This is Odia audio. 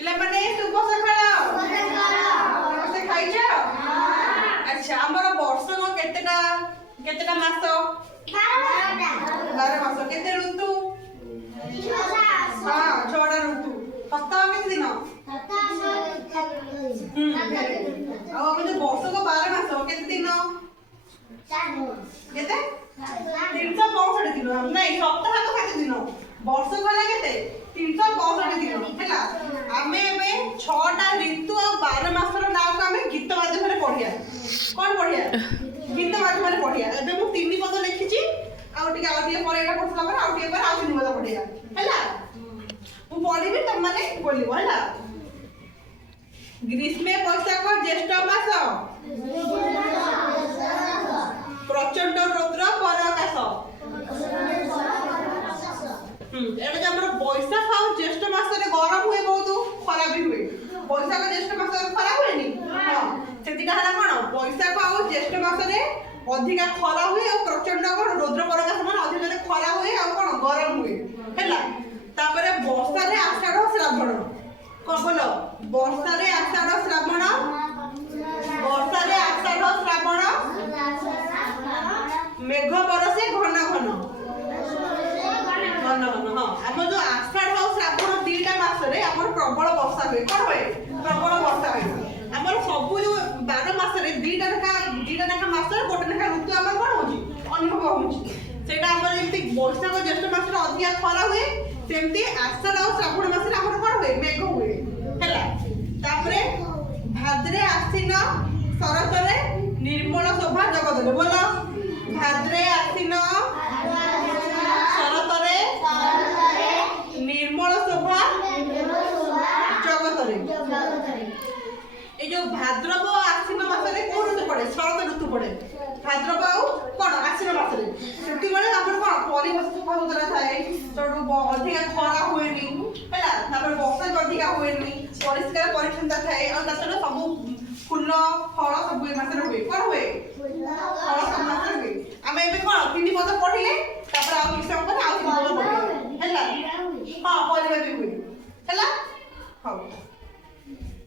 ପିଲାମାନେ ଶୁଭ ସକାଳ। ସମସ୍ତେ ଖାଇଛ? ଆଚ୍ଛା ଆମର ବର୍ଷକ କେତେଟା କେତେଟା ମାସ? 12 ମାସ। କେତେ ଋତୁ? 6ଟା ଋତୁ। ସପ୍ତାହ କେତେ ଦିନ? ଆଉ ଆମେ ଯୋଉ ବର୍ଷକ 12 ମାସ କେତେ ଦିନ? କେତେ? 365 ଦିନ। ନାଇଁ ସପ୍ତାହ ତ କେତେ ଦିନ? ବର୍ଷକ ହେଲା କେତେ? 365 ଦିନ ହେଲା। ଆମେ ଏବେ 6ଟା ଋତୁ ଆଉ 12 ମାସର ନାଁକୁ ଆମେ ଗୀତ ମାଧ୍ୟମରେ ପଢିବା। କଣ ପଢିବା? ଗୀତ ମାଧ୍ୟମରେ ପଢିବା। ଏବେ ମୁଁ 3 ପଦ ଲେଖିଛି ଆଉ ଟିକେ ପରେ ଏଟା ପଢିଲା ପରେ ଆଉ ଟିକେ ପରେ ଆଉ 3 ପଦ ପଢିବା ହେଲା। ମୁଁ ପଢିବି ତମମାନେ ବୋଲିବ ହେଲା। ଗ୍ରୀଷ୍ମ ବୈଶାଖ ଜ୍ୟେଷ୍ଠ ମାସ ପ୍ରଚଣ୍ଡ ରୌଦ୍ର ପରାକାଶ। ଏଟା ଯେ ଆମର ବୈଶାଖ ଆଉ ଜ୍ୟେଷ୍ଠ ମାସରେ ଗରମ ହୁଏ, ବହୁତ ଖରା ବି ହୁଏ। ବୈଶାଖ ଜ୍ୟେଷ୍ଠ ମାସରେ ଖରା ହୁଏନି? ହଁ ସେତିକା ହେଲା କଣ, ବୈଶାଖ ଆଉ ଜ୍ୟେଷ୍ଠ ମାସରେ ଅଧିକା ଖରା ହୁଏ ଆଉ ପ୍ରଚଣ୍ଡ କଣ ରୌଦ୍ର ପରାକାଶ ମାନେ ଅଧିକ ଖରା ହୁଏ ଆଉ କଣ ଗରମ ହୁଏ ହେଲା। ତାପରେ ବର୍ଷାରେ ଆଷାଢ ଶ୍ରାବଣ। କଣ ବୋଲ? ବର୍ଷାରେ ଆଷାଢ ଶ୍ରାବଣ। ବର୍ଷାରେ ଆଷାଢ ଶ୍ରାବଣ ମେଘ ବରସେ ଘନ ଘନ। ଘନ ଘନ ହଁ। ଆମର ଯୋଉ ଆଷାଢ ଆଉ ଶ୍ରାବଣ 2ଟା ମାସରେ ଆମର ପ୍ରବଳ ବର୍ଷା ହୁଏ। କଣ ହୁଏ? ପ୍ରବଳ ବର୍ଷା ହୁଏ। ଆମର ସବୁ ଯୋଉ 12 ମାସରେ 2ଟା ଲେଖା ମାସରେ ଗୋଟେ ଲେଖା ଋତୁ ଆମର କଣ ହଉଛି? ଅନୁଭବ ହଉଛି। ସେଇଟା ଆମର ଯେମିତି ବୈଶାଖ ଜ୍ୟେଷ୍ଠ ମାସରେ ଅଧିକା ଖରା ହୁଏ, ସେମିତି ଆଷାଢ ଆଉ ଶ୍ରାବଣ ମାସରେ ଆମର କଣ ହୁଏ? ମେଘ ହୁଏ ହେଲା। ତାପରେ ଭାଦ୍ରେ ଆଶ୍ଵିନ ଶରତରେ ନିର୍ମଳ ଶୋଭା ଜଗତରେ। ବୋଲ ଭାଦ୍ରେ ଆଶ୍ଵିନ ଶରତରେ ନିର୍ମଳ ଶୋଭା ଜଗତରେ। এই ଯୋଉ ଭାଦ୍ରବ ଆଶ୍ଵିନ ମାସରେ କୋଉ ଋତୁ ପଡେ? ଶରତ ଋତୁ ପଡେ। ଭାଦ୍ରବ ଆଉ କଣ ଆଶ୍ଵିନ ମାସରେ ସେତିବେଳେ ଆମର କଣ ପରିବେଶ ସଫାସୁତରା ଥାଏ, ସେଠୁ ଅଧିକା ଖରା ହୁଏନି ହେଲା। ତାପରେ ବର୍ଷା ବି ଅଧିକା ହୁଏନି, ପରିଷ୍କାର ପରିଚ୍ଛନ୍ନତା ଥାଏ। ଆଉ ତା ସହିତ ସବୁ ଫୁଲ ଫଳ ସବୁ ଏ ମାସରେ ହୁଏ। କଣ ହୁଏ? ଫଳ ସବୁ ମାସରେ ହୁଏ। ଆମେ ଏବେ କଣ 3 ପଦ ପଢିଲେ, ତାପରେ ଆଉ କିଛି ସମୟ ପରେ ଆଉ 3 ପଦ ପଢିବା ହେଲା। ହଁ